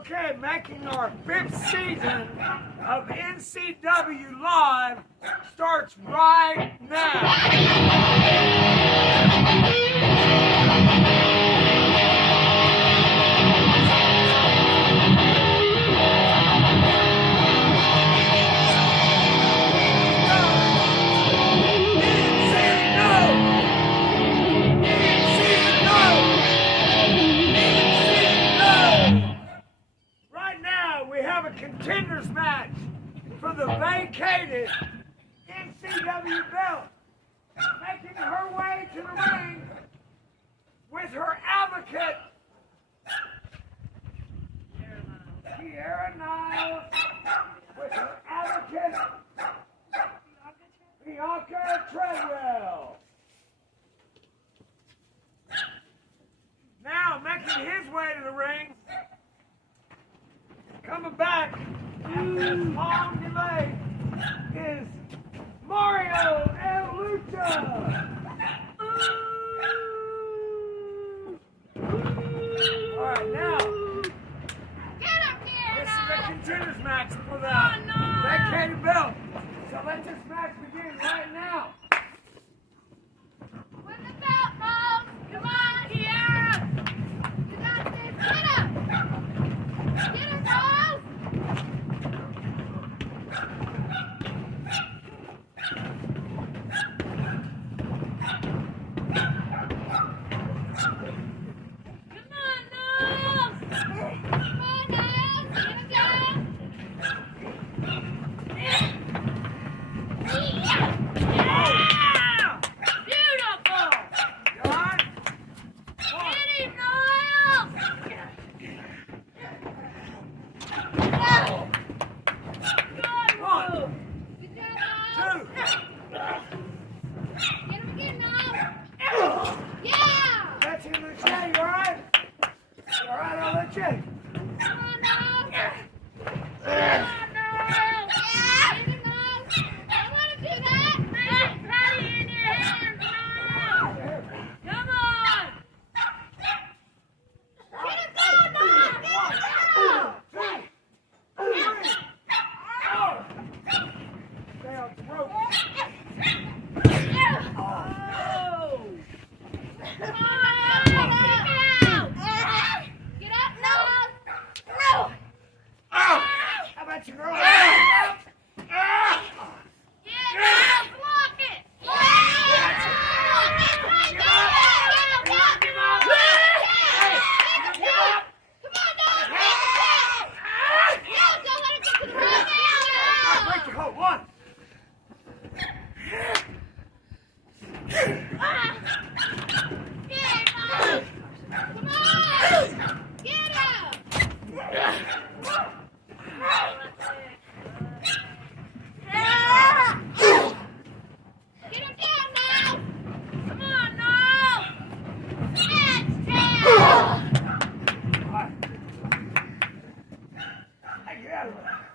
Okay, making our 5th season of NCW Live starts right contenders match for the vacated NCW belt, making her way to the ring with her advocate, Kiera Niles, with her advocate, Treadwell. Now making his way to the ring, coming back after this long delay, is Mario El Lucha. Alright, now, this is a contenders match for the vacated belt. So let this match begin right now. Win the belt, Rose! Come on, Kiera! You got this! Get him! Get him, Rose! Come on, Rose! Come on, Rose! Get him down! Yeah! Beautiful! John? Get him, Niles! One, Good job, two, Niles! Get him again, Niles! Yeah! that's in the chain, you alright? You alright, I'll let you. Come on, Niles! Come on, Niles! Get him, Niles! Don't let him do that! Put Patty in your hands, Niles! Come on! Get him down, Niles! Get him down! Stay on the rope. Oh! Come on, Niles! Get up, Niles! How about you, girl? Yeah, Niles, block it! Block it! Break your hold. One.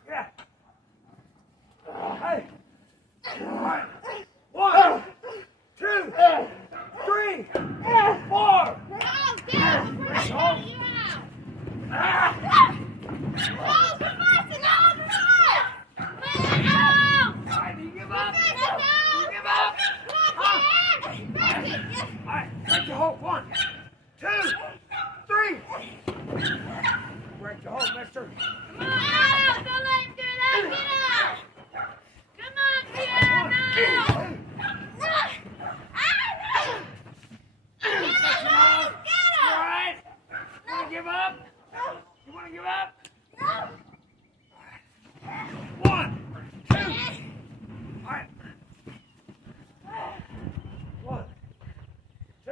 Yeah. Hey. All right. 1, 2, 3, 4. Alright, you give up? You give up? Alright, break your hold. 1, 2, 3. Break your hold, mister. Come on, don't let him do that. Get up. Come on, Kiera, now. You alright? You wanna give up? You wanna give up? 1, 2. Alright. 1, 2.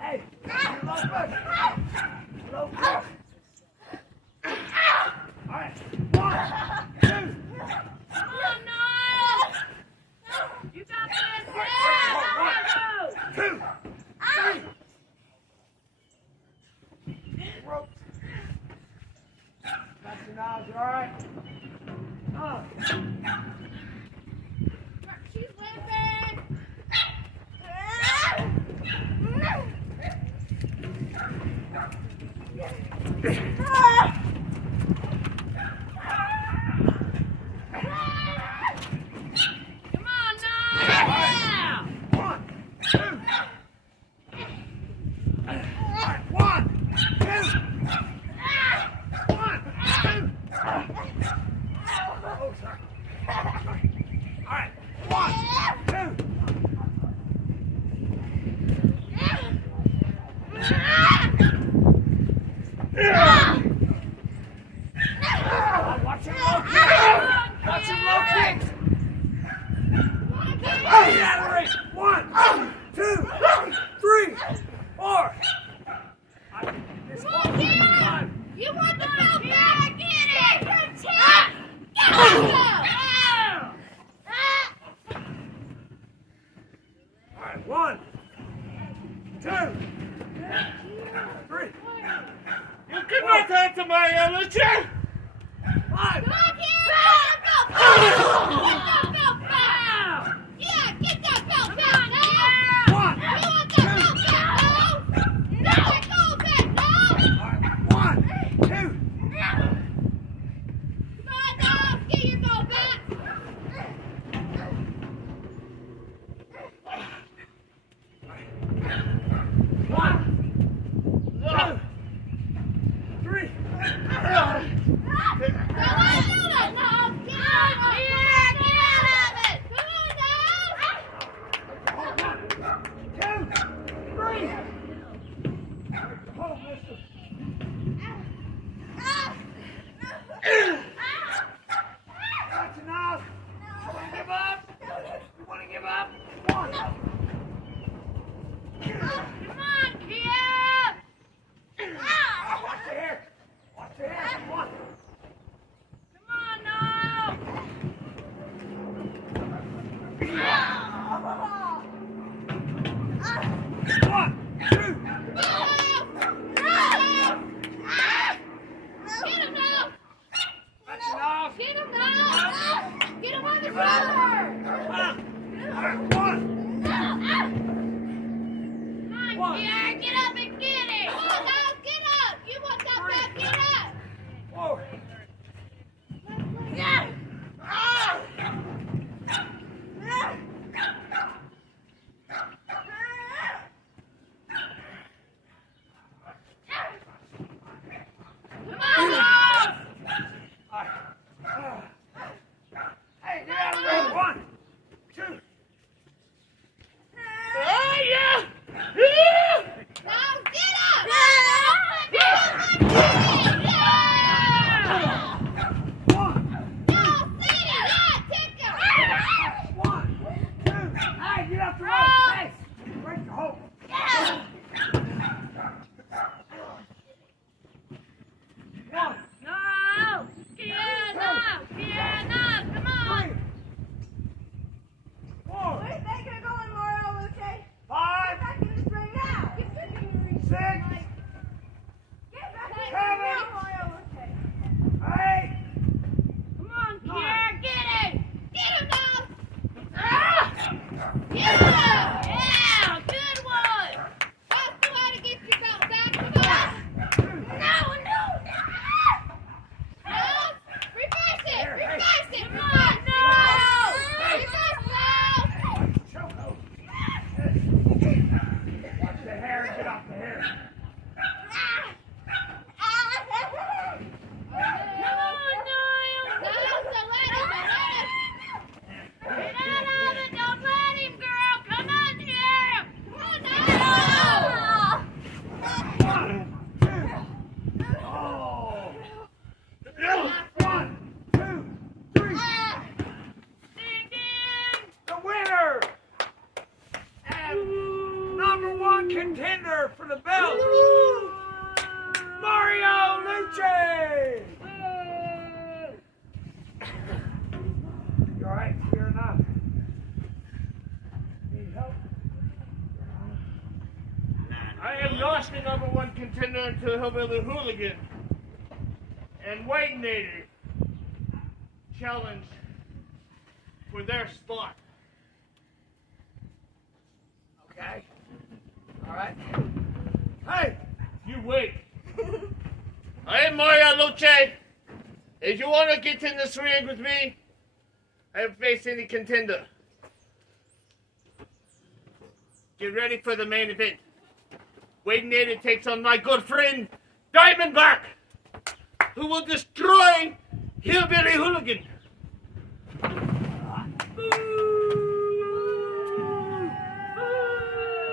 Hey, you're low foot. Low foot. Alright. 1, 2. Come on, Niles. You got this. Yeah, 2, 3. Rope. Got your knives, you alright? She's limping. Come on now. 1, 2. Alright, 1, 2. 1, 2. Oh, sorry. Alright, 1, 2. Watch him low kicks. Watch him low kicks. Get out of the ring. 1, 2, 3, 4. This Come on, Kiera. You want the belt back? Get it. Get Alright, 1, 2, 3. You cannot answer Mario El Lucha! 5. Come on, Kiera. Get the belt back. Yeah, get that belt back now. 1, You want that belt back now? No, it goes back now. 1, 2. Come on now, get your belt back. 1, 2, 3. Go on, do that now. Get out of it. Come on now. 1, 2, 3. Hold, mister. Got you now. You want to give up? You want to give up? 1. Come on, Kiera. Watch your hair. Watch your hair. 1. Come on now. 1, 2. Get him now. That's enough. Get him now. Get him on the shoulder. Alright, 1. Come on, Kiera. Get up and get it. Come on now. Get up. You want that back. Get up. 4. Yeah. Come on now. Hey, get out of the ring. 1, 2. Oh, yeah! Now get up. Yeah. 1, Now see it. Yeah, take him. 1, 2. Hey, get off the rope. Hey, break your hold. Yeah. 1, No. Kiera. Kiera. Come on. 3, 4, Where's they gonna go in Mario El Lucha? 5, Get back in this ring now! Get back in the ring! 6, Get back in the ring now, Mario El Lucha! 8. Come on, Kiera. Get it. Get him now. Get him. Yeah. Good one. That's the way to get your belt back. Come on. No. No. Reverse it. Reverse it. Come on. No. Reverse now. Choco. Watch the hair. Get off the hair. Come on, Niles. Niles, don't let him. Get out of it. Don't let him, girl. Come on, here. Come on, Niles. 1, 2. Oh. 1, 2, 3. Ding, ding. The winner and #1 contender for the belt, Mario Lucha. You alright? Clear enough. Need help? I am not the #1 contender until Hillbilly Hooligan and Wayne Nader challenge for their spot. Okay. All right. Hey! You wait. I am Mario El Lucha. If you want to get in this ring with me, I haven't faced any contender. Get ready for the main event. Wade Native takes on my good friend, Diamondback, who will destroy Hillbilly Hooligan.